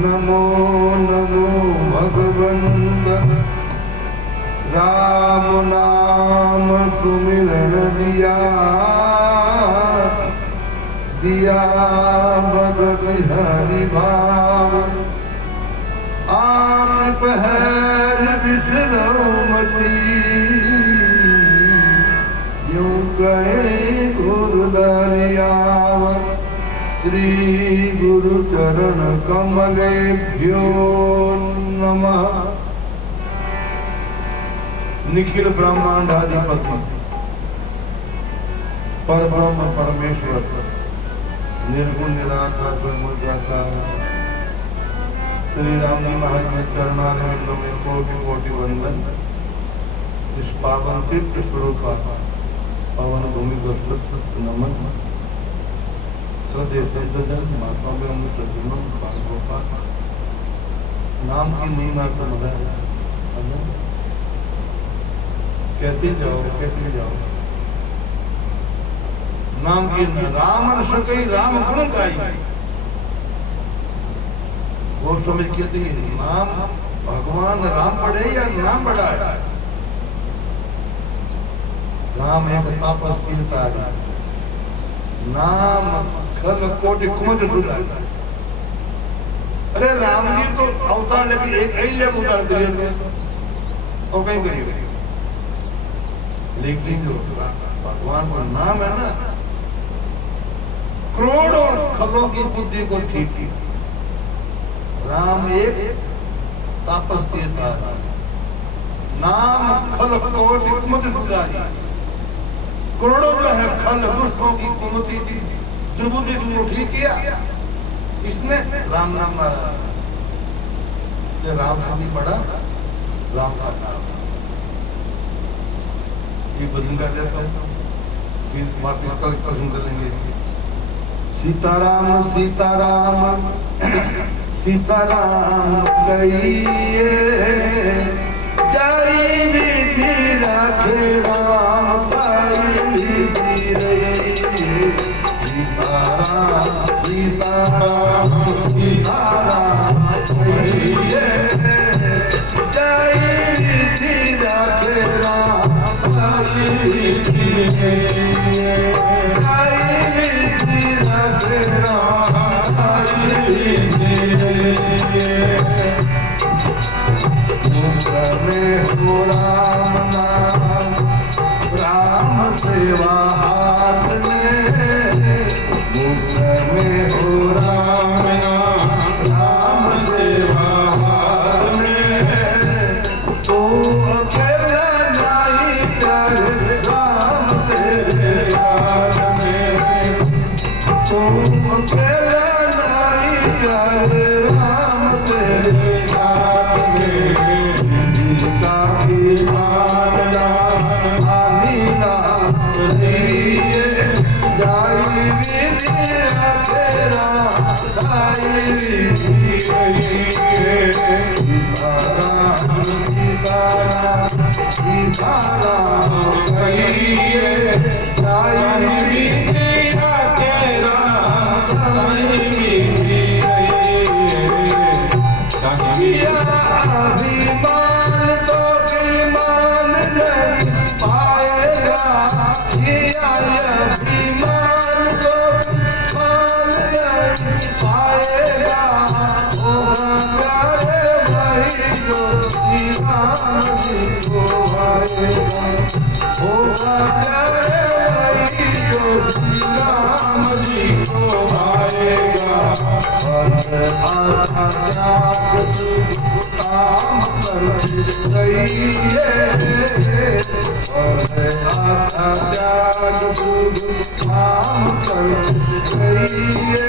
नमो नमो भगवंत राम नाम सुमिरन दिया दिया भगत हरि भाव आप पहर विश्रमती यूं कहे गुरुदरियाव श्री गुरु चरण कमलेभ्यो नमः। निखिल ब्रह्मांडाधिपति परब्रह्म परमेश्वर निर्गुण निराकार ब्रह्मोजाकार श्री राम जी महाराज के चरणारविंदों में कोटि कोटि वंदन। इस पावन तीर्थ स्वरूप पवन भूमि को सत नमन। श्रद्धेय संतजन महात्मा में बाल गोपाल नाम की नीमा तो मरा है। कहते जाओ नाम की राम सकई राम गुण गाई। वो समझ कहती नाम भगवान राम बढ़े या नाम बढ़ा है। राम एक तापस कीर्ता नाम खल कोटि कुमज सुधार। अरे राम जी तो अवतार लेके एक ही ले उतार दिए और कहीं करिए, लेकिन जो भगवान का नाम है ना करोड़ों खलों की बुद्धि को ठीक किया। राम एक तापस देता नाम खल कोटि कुमति सुधारी। करोड़ों जो है खल दुष्टों की कुमति थी दुर्बुद्धि को ठीक किया इसने राम नाम मारा। राम से भी बड़ा राम का नाम। ये भजन का देता हूँ फिर वापिस कल सुन लेंगे। सीताराम सीताराम सीताराम कहिए जाई विधि राखे राम पाई विधि रहिए। सीताराम सीताराम सीताराम कहिए जाई विधि राखे राम पाई विधि रहिए। राम नाम राम सेवा हाथ में मुख में हो राम नाम राम सेवा हाथ में। तू अकेला नहीं कर राम तेरे याद में। तू अकेला नहीं कर राम तेरे याद में। काम करती रहिए और त्याग काम करती रहिए।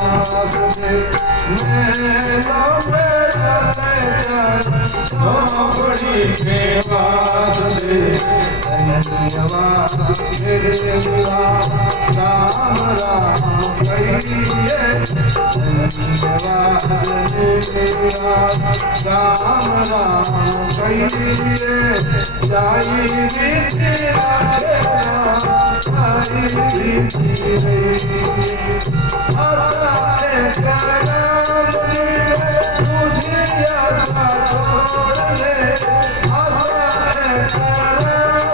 वासुदेव मेरा बेटा झोपड़ी में वासुदेव धन्यवाद मेरे राम राम कहिए धन्यवाद मेरे राम राम कहिए जाई रीति राधे राम जाई रीति आता एक राम तुझे आता छोड़ ले आता एक राम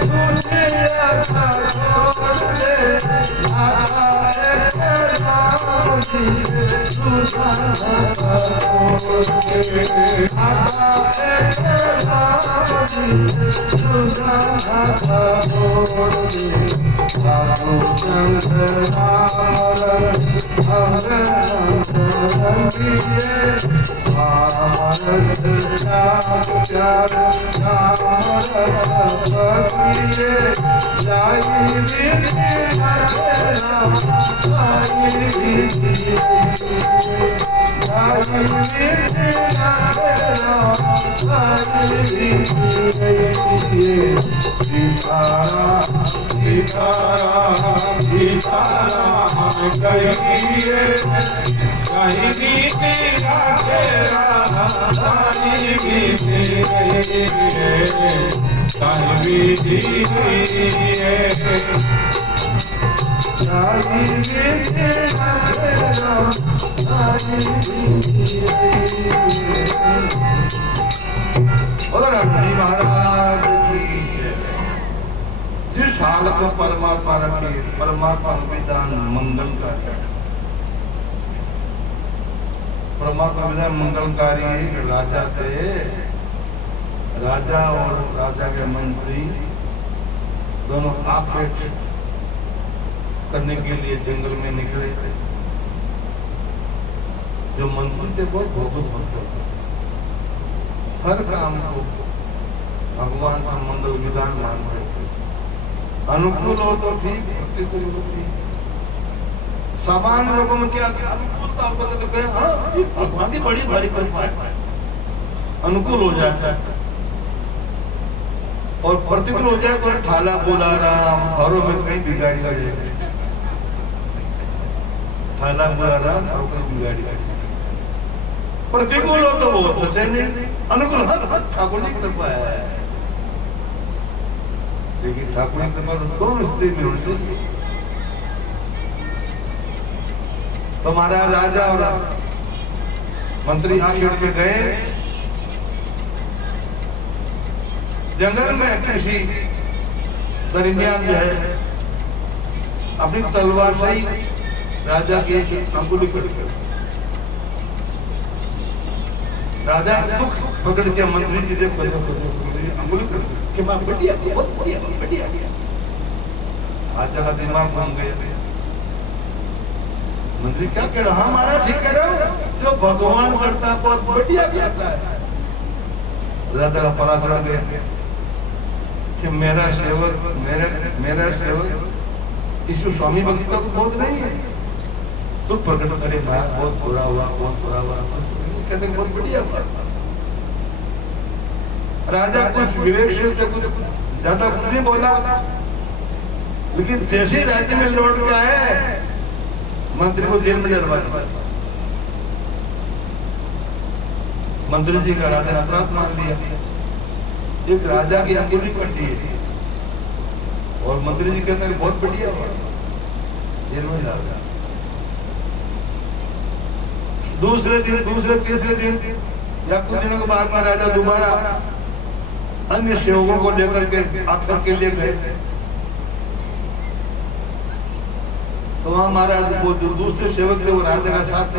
तुझे आता छोड़ ले आता एक राम तुझे सुधा छोड़ ले आता एक राम तुझे सुधा छोड़ ले साधु संग राम भगवंत रंगिए भारत राम प्यार राम रत बगिए जाई रीति राधे राम जाई रीति जाई रीति राधे राम जाई रीति सीताराम सीताराम सीताराम कहिए कहीं रीति राधे राम सारी रीति कहिए कहीं रीति सारी रीति राधे राम सारी रीति बोलो राम जी महाराज की जिस हालत में परमात्मा रखे परमात्मा विधान मंगलकारी है। परमात्मा विधान मंगलकारी एक राजा थे। राजा और राजा के मंत्री दोनों आखेट करने के लिए जंगल में निकले। जो मंत्री थे बहुत भोगुत भक्त थे। हर काम को भगवान का मंगल विधान मानते थे। अनुकूल हो तो ठीक, प्रतिकूल हो तो ठीक। सामान्य लोगों में क्या अनुकूलता होता है तो कहे हाँ भगवान की बड़ी भारी कृपा है, अनुकूल हो जाता है। और प्रतिकूल हो जाए तो ठाला बोला राम घरों में कहीं बिगाड़ी हो जाएगी। ठाला बोला राम घरों कहीं बिगाड़ी हो जाएगी। प्रतिकूल हो तो वो सोचे नहीं, अनुकूल हाँ ठाकुर जी कृपा है। लेकिन ठाकुर की कृपा तो दोनों स्थिति में होनी चाहिए। तो महाराज राजा और मंत्री आखेट में गए। जंगल में किसी दरमियान जो है अपनी तलवार से ही राजा की एक अंगुली कट गई। राजा दुख पकड़ के मंत्री जी देखो अंगुली कट गई कि मैं बढ़िया बहुत बढ़िया बढ़िया। राजा का दिमाग घूम गया। मंत्री क्या कह रहा हमारा ठीक कह रहे हो, जो भगवान करता है बहुत बढ़िया करता है। राजा का परा चढ़ गया कि मेरा सेवक किसी स्वामी भक्त का तो बहुत नहीं है। तो प्रकट करे महाराज बहुत बुरा हुआ बहुत बुरा हुआ। कहते बहुत बढ़िया हुआ। राजा कुछ विवेकशील थे, कुछ ज्यादा कुछ नहीं बोला। लेकिन जैसे ही राज्य में लौट के आए मंत्री को जेल में डलवा दिया। मंत्री जी का राजा ने अपराध मान लिया। एक राजा की अंगुली कटी है और मंत्री जी कहते हैं बहुत बढ़िया हुआ, जेल में डाल दिया। दूसरे तीसरे दिन या कुछ दिनों के बाद में राजा दोबारा अन्य सेवकों को लेकर के आखिर के लिए गए। तो वहां महाराज वो जो दूसरे सेवक थे वो राजा का साथ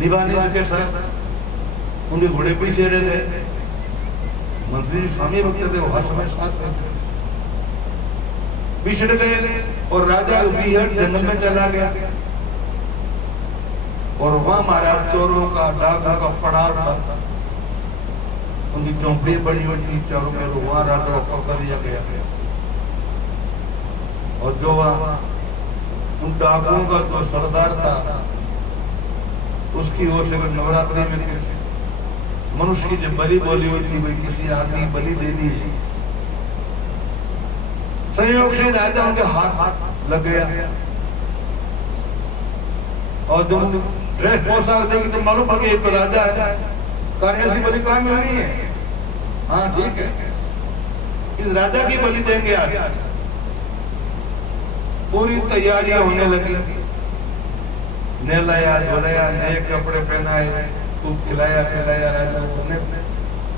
निभा नहीं सके, साथ उनके घोड़े पीछे रह गए। मंत्री स्वामी भक्त थे, वो हर समय साथ रहते थे। पिछड़ गए और राजा बीहड़ जंगल में चला गया और वहां महाराज चोरों का डाकुओं का पड़ाव था। उनकी झोंपड़ी बड़ी हुई थी चारों में, वहां राजा को पकड़ लिया गया। और जो वहां उन डाकुओं का जो सरदार था उसकी ओर से नवरात्रि में किसी मनुष्य की जो बलि बोली हुई थी, भाई किसी आदमी की बलि दे दी, संयोग से राजा उनके हाथ लग गया और जब ड्रेस पोशाक देगी तो मालूम पड़ गया तो राजा है। कारण ऐसी बलि काम में नहीं है। हाँ ठीक है, इस राजा की बलि देंगे आज। पूरी तैयारियां होने लगी, नहलाया धुलाया, नए कपड़े पहनाए, खूब खिलाया पिलाया, राजा ने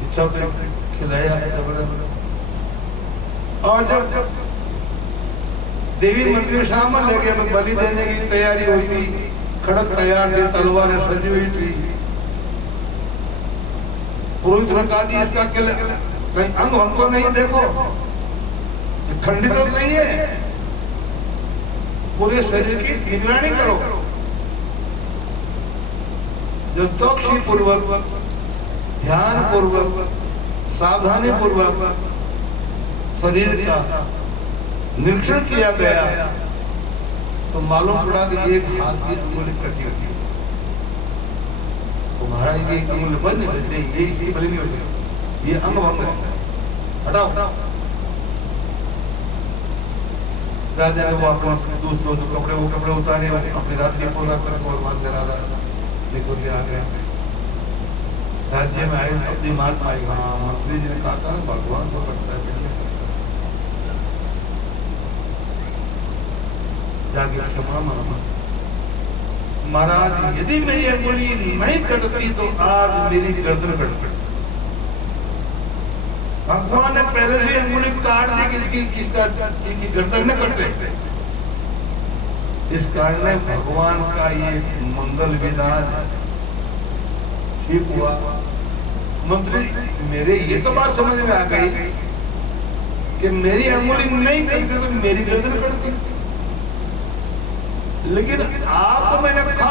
इच्छा तो खिलाया जबरन। और जब देवी मंत्री शामिल ले गए, बलि देने की तैयारी हुई थी, खड़क तैयार थी, तलवारें सजी हुई थी। पुरोहित ने कहा जी इसका कहीं अंग हमको नहीं देखो, खंडित तो नहीं है, पूरे शरीर की निगरानी करो। जो चौकसी पूर्वक, ध्यान पूर्वक, सावधानी पूर्वक शरीर का निरीक्षण किया गया तो मालूम पड़ा कि एक हाथ की अंगुली कटी हुई है। तो महाराज की अंगुली बंद नहीं बचती, ये बलि नहीं हो सकती, ये अंग भंग है, हटाओ। राजा ने वो अपने दूसरों जो कपड़े उतारे, अपनी रात की पोशाक कर और वहां से राजा निकल के आ गया। राज्य में आए अपनी महात्मा आई, हाँ मंत्री जी ने कहा था भगवान को करता है, जाके क्षमा मांगा। महाराज यदि मेरी अंगुली नहीं कटती तो आज मेरी गर्दन कट गई। भगवान ने पहले से अंगुली काट दी कि इसकी गर्दन न कटे। इस कारण भगवान का ये मंगल विधान ठीक हुआ। मंत्री मेरे ये तो बात समझ में आ गई कि मेरी अंगुली नहीं कटती तो मेरी गर्दन कटती, लेकिन आपको मैंने खा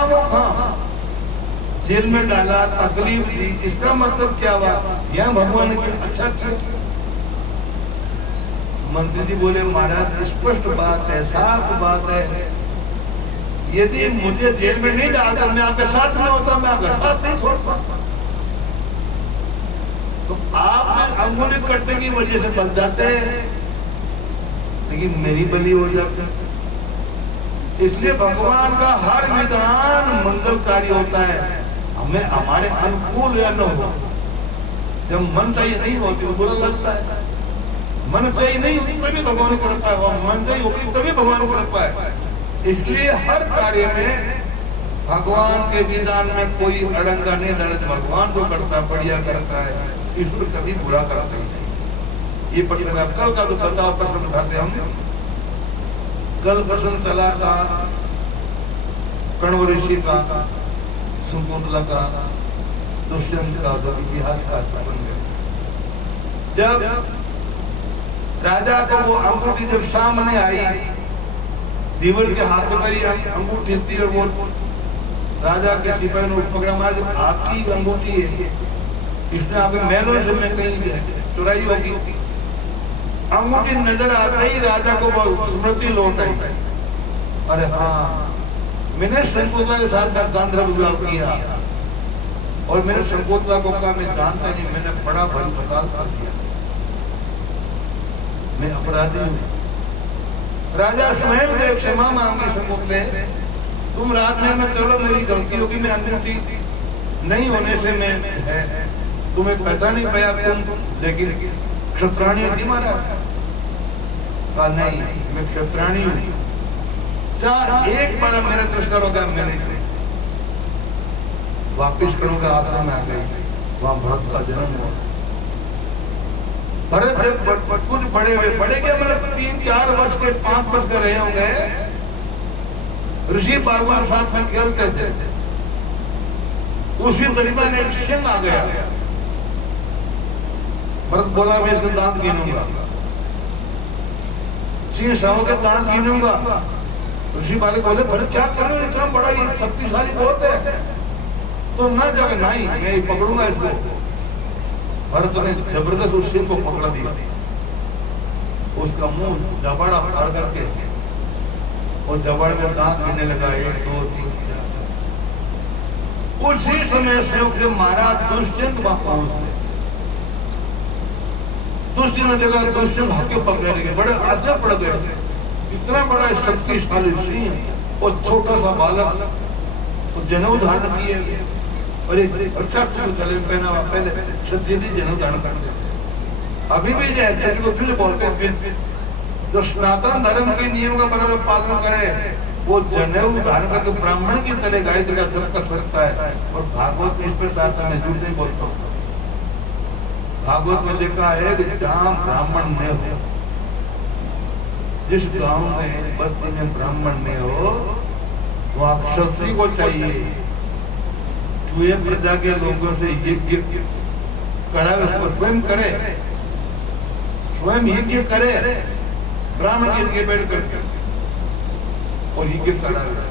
जेल में डाला, तकलीफ दी, इसका मतलब क्या हुआ? यह भगवान ने अच्छा किया। मंत्री जी बोले महाराज स्पष्ट बात है, साफ बात है, यदि मुझे जेल में नहीं डालता मैं आपके साथ में होता, मैं आपका साथ नहीं छोड़ता। तो आप अंगुली कटने की वजह से बच जाते हैं, लेकिन मेरी बलि हो जाती। इसलिए भगवान का हर विधान मंगलकारी होता है, हमें हमारे अनुकूल या न हो। जब मन चाहिए नहीं होती तो बुरा लगता है, मन चाहिए नहीं होती तभी भगवान को रखता है, मन चाहिए होगी तभी भगवान को रखता है। इसलिए हर कार्य में भगवान के विधान में कोई अड़ंगा नहीं डालता, भगवान को करता है, बढ़िया करता है, ईश्वर कभी बुरा करता नहीं। ये प्रश्न आप कल का तो बताओ प्रश्न उठाते हम। कल प्रश्न चला था कण्व ऋषि का, शकुंतला का, दुष्यंत का, जो इतिहास का प्रसंग है। जब राजा को वो अंगूठी जब सामने आई, दीवर के हाथ में मेरी अंगूठी थी और वो राजा के सिपाही ने पकड़ा, मारा आपकी अंगूठी है, इसने आपके महलों से मैं कहीं चुराई होगी। अंगूठी नजर आता ही राजा को स्मृति लौट आई, अरे हाँ मैंने शकुंतला के साथ गांधर्व विवाह किया और मैंने शकुंतला को कहा मैं जानता नहीं, मैंने बड़ा भारी अपराध कर दिया, मैं अपराधी हूँ। राजा स्वयं गए क्षमा मांगी शकुंतले, तुम राजमहल में चलो, मेरी गलती होगी, मैं अंगूठी नहीं होने से मैं है तुम्हें पहचान नहीं पाया तुम, लेकिन क्षत्राणी थी महाराज। कहा नहीं मैं क्षत्राणी हूँ, एक बार मेरा तिरस्कार होगा, मैंने वापिस करूंगा। आश्रम में आ गई, वहां भरत का जन्म हुआ। भरत जब कुछ बड़े हुए, बड़े क्या मतलब 3-4 वर्ष के 5 वर्ष के रहे होंगे, ऋषि बागवान साथ में खेलते थे, उसी तरीका ने एक सिंह आ गया। भरत बोला मैं इसके दांत गिनूंगा, सिंह साहब के दांत गिनूंगा। ऋषि बालक बोले भरत क्या कर रहे हो, इतना बड़ा ये शक्तिशाली बहुत है, तो ना जगह नहीं, मैं ही पकड़ूंगा इसको। भरत ने जबरदस्त उस सिंह को पकड़ा दिया, उसका मुंह जबाड़ा फाड़ करके और जबड़ में दांत गिरने लगा, 1 2 3 4। उसी समय संयोग से महाराज दुष्यंत वहां पहुंच गए। दुष्यंत ने देखा, दुष्यंत हक्के पकड़ने लगे, बड़े आश्चर्य पड़ गए, इतना बड़ा शक्तिशाली सिंह और छोटा सा बालक, और जनेऊ धारण किए और एक अच्छा गले में पहना हुआ। पहले क्षत्रिय भी जनेऊ धारण करते थे, अभी भी जो है को फिर बोलते हैं, जो सनातन धर्म के नियम का बराबर पालन करे वो जनेऊ धारण करके ब्राह्मण की तरह गायत्री का जप कर सकता है। और भागवत में इस पर आता, मैं झूठ नहीं बोलता हूँ, भागवत में लिखा है कि जहाँ ब्राह्मण न हो, जिस गांव में बस्ती में ब्राह्मण न हो, वहाँ क्षत्रिय को चाहिए पूरे प्रजा के लोगों से यज्ञ करावे, स्वयं करे, स्वयं यज्ञ करे, ब्राह्मण के लिए बैठ कर और यज्ञ करावे।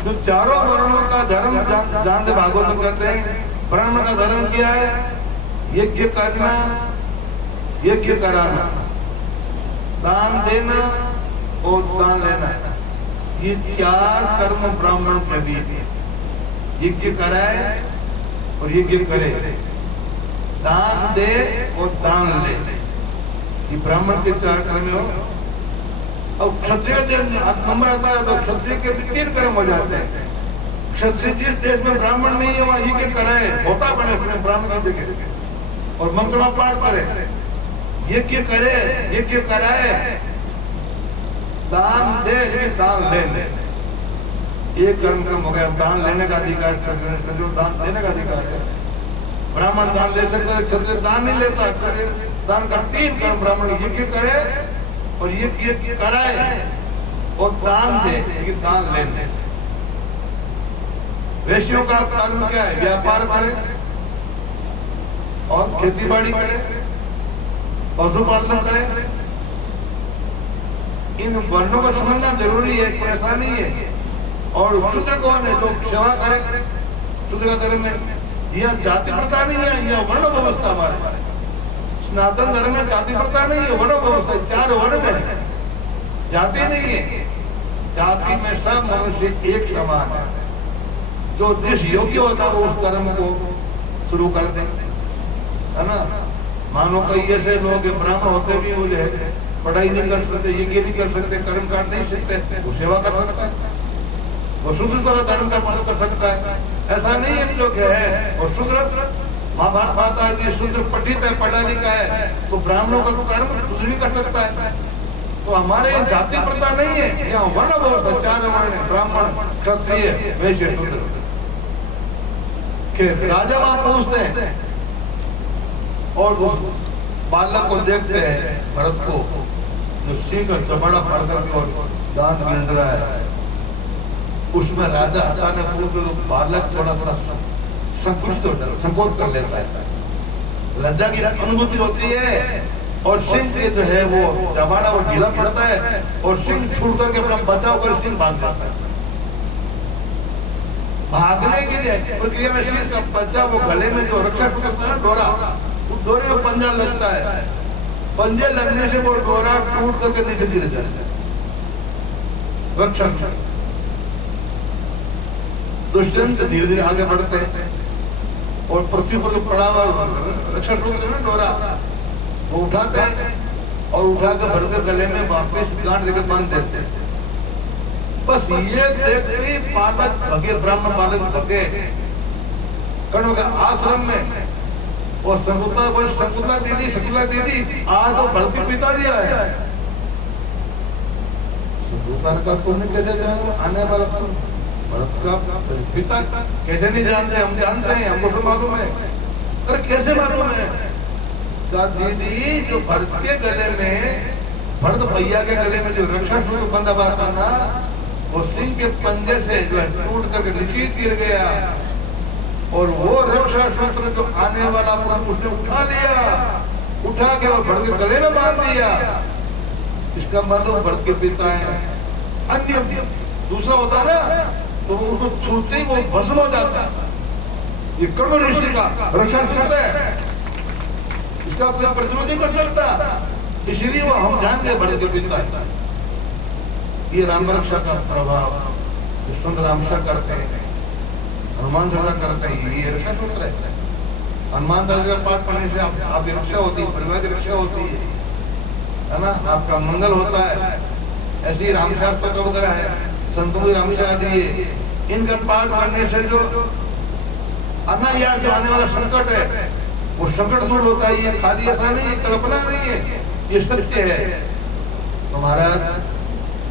तो चारों वर्णों का धर्म जानते भागवत में कहते हैं, ब्राह्मण का धर्म क्या है? यज्ञ करना, यज्ञ कराना, दान देना और दान लेना, ये 4 कर्म ब्राह्मण के भी। यज्ञ कराए और यज्ञ करे, दान दे और दान ले, ये ब्राह्मण के 4 कर्म हो। और क्षत्रिय जब नंबर आता है तो क्षत्रिय के भी 3 कर्म हो जाते हैं। क्षत्रिय जिस देश में ब्राह्मण नहीं है वहां यज्ञ कराए, होता बने उसमें ब्राह्मण की जगह, और मंगला पाठ करे, यज्ञ करे, यज्ञ कराए, दान दे, दान ले। एक कर्म कम हो गया, दान लेने का अधिकार, दान देने का अधिकार है। ब्राह्मण दान ले सकता है, क्षत्रिय दान नहीं लेता। दान का 3 कर्म ब्राह्मण यज्ञ करे और यज्ञ कराए और दान दे, लेकिन दान ले। वैश्यों का कर्म क्या है? व्यापार करे और खेती बाड़ी करे, पशुपालन करे। इन वर्णों को समझना जरूरी है, कोई ऐसा नहीं है। और शूद्र कौन है? तो सेवा करे, शूद्र का धर्म में। यह जाति प्रथा नहीं है, यह वर्ण व्यवस्था। हमारे सनातन धर्म में जाति प्रथा नहीं है, वर्ण व्यवस्था। 4 वर्ण है, जाति नहीं है। जाति में सब मनुष्य एक समान है। जो जिस योग्य होता है वो उस कर्म को शुरू कर दे, है ना। मानो कई ऐसे लोग ब्राह्मण होते भी बोले पढ़ाई नहीं कर सकते, यज्ञ नहीं कर सकते, कर्म कांड नहीं सीखते, वो सेवा कर सकता है, वो शूद्र का धर्म का पालन कर सकता है। ऐसा नहीं है जो है। और शूद्र, महाभारत आता है कि शूद्र पठित है, पढ़ा लिखा है, तो ब्राह्मणों का कर्म शूद्र भी कर सकता है। तो हमारे यहाँ जाति प्रथा नहीं है, यहाँ वर्ण व्यवस्था। 4 वर्ण है, ब्राह्मण, क्षत्रिय, वैश्य, शूद्र। राजा वहां पहुंचते हैं और उस बालक को देखते हैं, भरत को, जो सिंह का चमड़ा फाड़ करके और दांत गिन रहा है। उसमें राजा अचानक पूछते तो बालक थोड़ा सा संकुचित होता है, संकोच कर लेता है, लज्जा की अनुभूति होती है। और सिंह के जो है वो चबाड़ा वो ढीला पड़ता है और सिंह छूट करके अपना बचाव कर सिंह भाग जाता है। भागने के लिए प्रक्रिया में सिंह का बच्चा वो गले में जो रक्षा करता है ना, डोरा, उस डोरे में पंजा लगता है। पंजे लगने से वो डोरा टूट करके नीचे गिर जाता है। रक्षा दुष्यंत धीरे धीरे आगे बढ़ते हैं और पृथ्वी पर पड़ा हुआ रक्षा सूत्र है ना, डोरा, वो उठाते हैं और उठा के भर के गले में वापस गांठ देकर बांध देते हैं। बस ये देखते ही बालक भगे, ब्राह्मण बालक भगे कर्ण के आश्रम में। और शकुंतला दीदी आज वो भरत के पिता दिया है। शकुंतला का तुमने कैसे जाना? आने वाला भरत का पिता कैसे नहीं जानते? हम जानते हैं, हमको तो मालूम है। अरे कैसे मालूम है? दीदी, जो भरत के गले में, भरत भैया के गले में जो रक्षा सूत्र बंधा हुआ था ना, वो सिंह के पंजे से जो है टूट करके नीचे गिर गया। और वो रक्षा सूत्र जो आने वाला उसने उठा लिया, उठा के वो भरत के गले में बांध दिया। इसका मतलब भरत के पिता है। अन्य दूसरा होता ना तो उसको छूते ही वो भस्म हो जाता। ये कर्ण ऋषि का रक्षा सूत्र है, इसका कोई प्रतिरोध नहीं कर सकता। इसलिए वो हम जान गए भरत के पिता है। ये राम रक्षा का प्रभाव संत रामक्षा करते हैं, हनुमान चालीसा करते हैं, ये रक्षा सूत्र है। हनुमान चालीसा का पाठ पढ़ने से आपकी रक्षा होती है, परिवार की रक्षा होती है ना, आपका मंगल होता है। ऐसे ही रामशास्त्र वगैरह है, संतों की रामशा आदि है, इनका पाठ करने से जो अनायास जो आने वाला संकट है वो संकट दूर होता है। ये खाली ऐसा नहीं है, कल्पना नहीं है, ये सत्य है। तो महाराज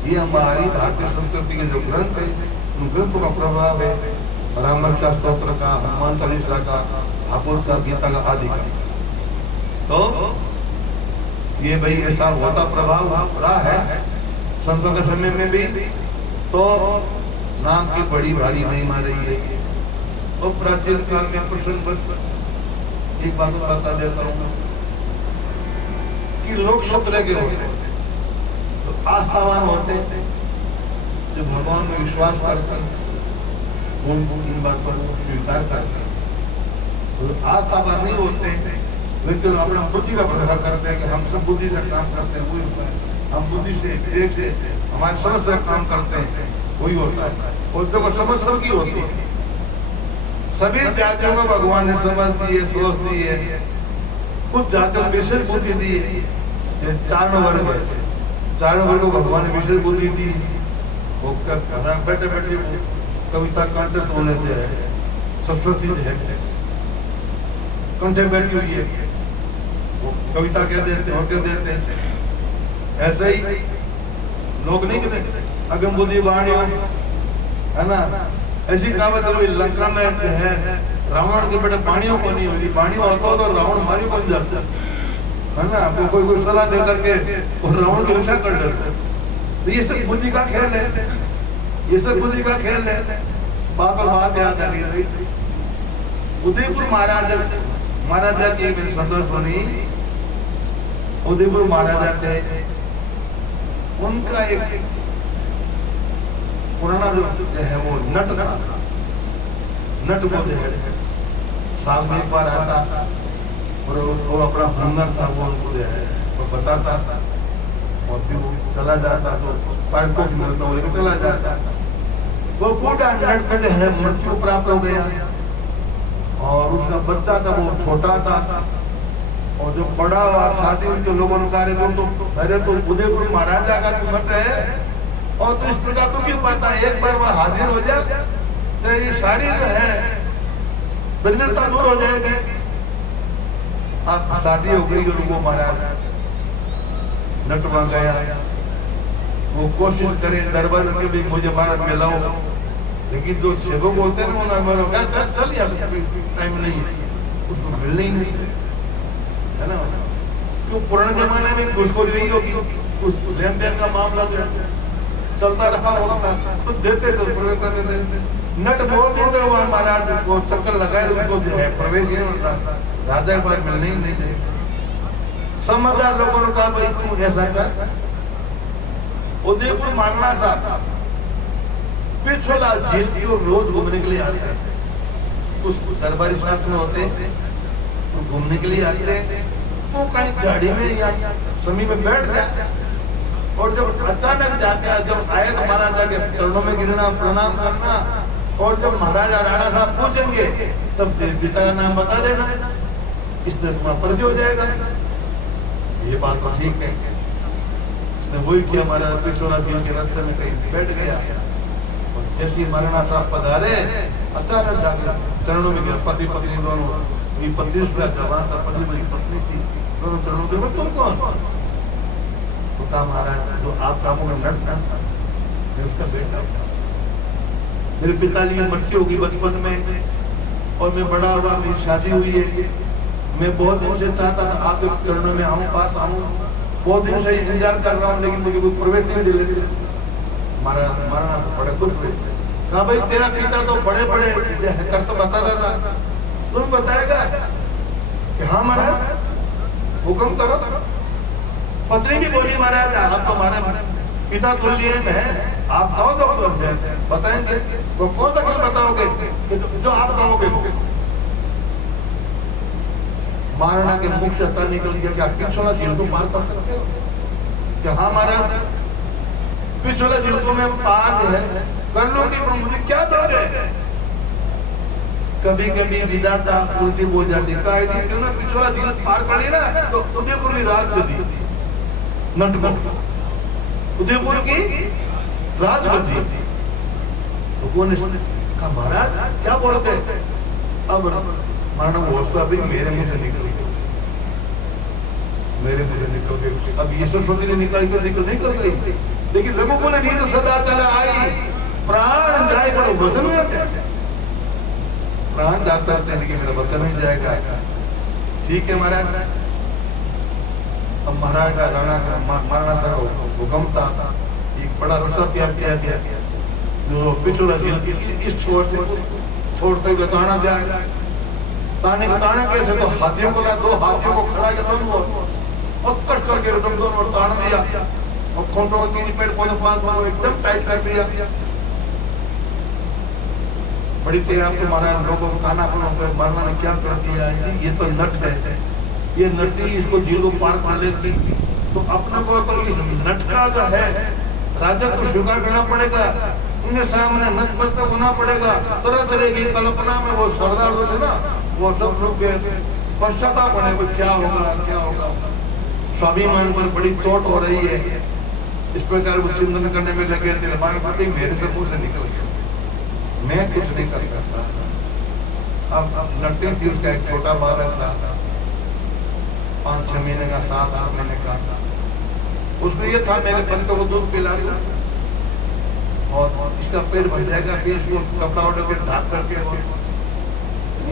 ये हमारी भारतीय संस्कृति के जो ग्रंथ है, उन ग्रंथों का प्रभाव है। राम रक्षा स्तोत्र का, हनुमान चालीसा का, भागवत का, गीता का आदि का। तो ये भाई ऐसा होता प्रभाव रहा है संतों के समय में भी। तो नाम की बड़ी भारी महिमा रही है। और प्राचीन काल में प्रसन्न एक बात बता देता हूँ कि लोग सब तरह के होते हैं। तो आस्थावान होते हैं जो भगवान में विश्वास करते हैं, इन बातों को स्वीकार करते हैं। तो आस्थावान नहीं होते वे केवल अपना बुद्धि का भरोसा करते हैं कि हम सब बुद्धि से काम करते हैं, वही होता है। हम बुद्धि से विवेक से हमारी समझ से काम करते हैं, वही होता है। और देखो समझ सबकी होती है, सभी जातियों को भगवान ने समझ दी है, सोच दी है। कुछ जातियों को विशेष बुद्धि दी है। चारण वर्ग है, चारण वर्ग को भगवान ने विशेष बुद्धि दी। वो बैठे बैठे कविता कंठस्थ होने दे, सरस्वती है कंठे बैठी हुई है, वो कविता कह देते और कह देते हैं। ऐसे ही लोग नहीं कहते अगम बुद्धि वाणी है ना। ऐसी कहावत है लंका में जो है रावण के बेटे पानियों को नहीं हुई, पानियों होता तो रावण मारी बन जाता है ना। आपको कोई सलाह दे करके और रावण की रक्षा कर देते। तो ये सब बुद्धि का खेल है, ये सब बुद्धि का खेल है। बात याद आ गई भाई, उदयपुर महाराजा की मेरी संतोष सुनी। उदयपुर महाराजा थे, उनका एक पुराना जो है वो नट था। नट वो जो है साल में एक बार आता और वो अपना हुनर था वो उनको जो है वो बताता और फिर वो चला जाता। तो पार्कों की मिलता वो लेकर चला जाता। वो बूढ़ा नट जो है मृत्यु प्राप्त हो गया और उसका बच्चा था वो छोटा था। और जो बड़ा और शादी हुई तो लोगों ने कहा तो अरे तो उदयपुर महाराजा का तू नट है और तो इस प्रकार तो क्यों पाता है, एक बार वह हाजिर हो जाए तो ये सारी जो है दरिद्रता दूर हो जाएगी। अब शादी हो गई और वो महाराज नटवा गया। वो कोशिश करे दरबार के भी मुझे महाराज मिलाओ, लेकिन जो सेवक होते हैं ना उन्होंने चल यार टाइम नहीं है, उसको मिलने ही नहीं है ना। क्यों पुराने जमाने में घुसखोरी नहीं होगी, कुछ लेन देन का मामला जो है चलता रहा होता, खुद देते थे नट बोल देते हुआ महाराज वो चक्कर लगाए उनको जो है प्रवेश नहीं होता, राजा के बारे मिलने ही नहीं थे। समझदार लोगों ने कहा भाई तू ऐसा कर, उदयपुर मानना साहब पिछोला झील की ओर रोज घूमने के लिए आते हैं। उस दरबारी साहब में होते तो घूमने के लिए आते हैं। वो कहीं गाड़ी में या समीप में बैठ गया और जब अचानक जाके जब आए तो महाराजा के चरणों में गिरना, प्रणाम करना। और जब महाराजा राणा साहब पूछेंगे तब पिता का नाम बता देना, इससे तुम्हारा परिचय हो जाएगा। ये बात तो ठीक है। इसने वही किया, हमारा पिछोला झील के रास्ते में कहीं बैठ गया और जैसे महाराणा साहब पधारे अचानक जाके चरणों में गिरा। पति पत्नी दोनों, ये पति जवान था, पत्नी मेरी पत्नी थी, दोनों चरणों में तुम कौन? तो कहा महाराज जो आपका मुंह नट था मैं उसका बेटा, मेरे पिताजी की मृत्यु होगी बचपन में और मैं बड़ा हुआ, मेरी शादी हुई है। मैं बहुत दिन से चाहता था आपके चरणों में आऊं, पास आऊं, बहुत दिन से इंतजार कर रहा हूं, लेकिन मुझे कोई प्रवेश नहीं दे लेते। महाराणा तो बड़े खुश हुए। कहा भाई तेरा पिता तो बड़े बड़े कर तो बताता था, तुम बताएगा कि हाँ महाराज हुक्म करो। पत्नी भी बोली महाराज आप तो हमारे पिता तुल्य हैं, आप कहो तो बताएंगे। वो कौन सा खेल बताओगे जो आप कहोगे वो। महाराणा के मुख से अता निकल गया कि आप पिछोला झील को पार कर सकते हो? कि हाँ महाराज पिछला झील को मैं पार जो है कर लूंगी, पर मुझे क्या दोगे? कभी कभी विधाता उल्टी बोल जाती, कायदी क्यों ना पिछला झील पार कर ली ना तो उदयपुर की राजगद्दी नटको, उदयपुर की राजगद्दी। तो कौन कहा महाराज क्या बोलते? अब मानो वो तो अभी मेरे मुंह से निकल गई, मेरे मुंह से निकल गई। अब ये सरस्वती ने निकल गई, लेकिन रघु बोले नहीं तो सदा चला आई, प्राण जाए पर वचन में जाए। प्राण जाते हैं लेकिन मेरा वचन नहीं जाएगा। ठीक है महाराज। अब महाराज का राणा का महाराणा सा हुक्म था, एक बड़ा रसा तैयार किया गया जो पिछड़ा झील इस छोर से छोड़ते हुए ताना जाए। ताने कैसे? तो हाथियों को ना, दो हाथियों को खड़ा किया दोनों और कट करके एकदम दोनों तान दिया और खोटों के पेड़ पौधे पास को एकदम टाइट कर दिया। बड़ी तैयार तो महाराज लोगों को काना पर मरना ने क्या कर दिया, ये तो नट है, ये नटी इसको झील को पार कर लेती तो अपने को तो इस नट का जो है राजा को स्वीकार करना पड़ेगा, इन्हें सामने नट बचता होना पड़ेगा। तरह तरह की कल्पना में वो सरदार जो थे ना वो सब लोग पश्चाताप बने, क्या होगा क्या होगा। स्वाभिमान पर बड़ी चोट हो रही है, इस प्रकार वो चिंतन करने में लगे थे। पति मेरे से मुंह से निकल गया, मैं कुछ नहीं कर सकता। अब लड़ती थी, उसका एक छोटा बालक था 5-6 महीने का, 7-8 महीने का। उसको ये था मेरे बच्चों को दूध पिला दूं और इसका पेट भर जाएगा, फिर इसको कपड़ा उड़ा के ढाक करके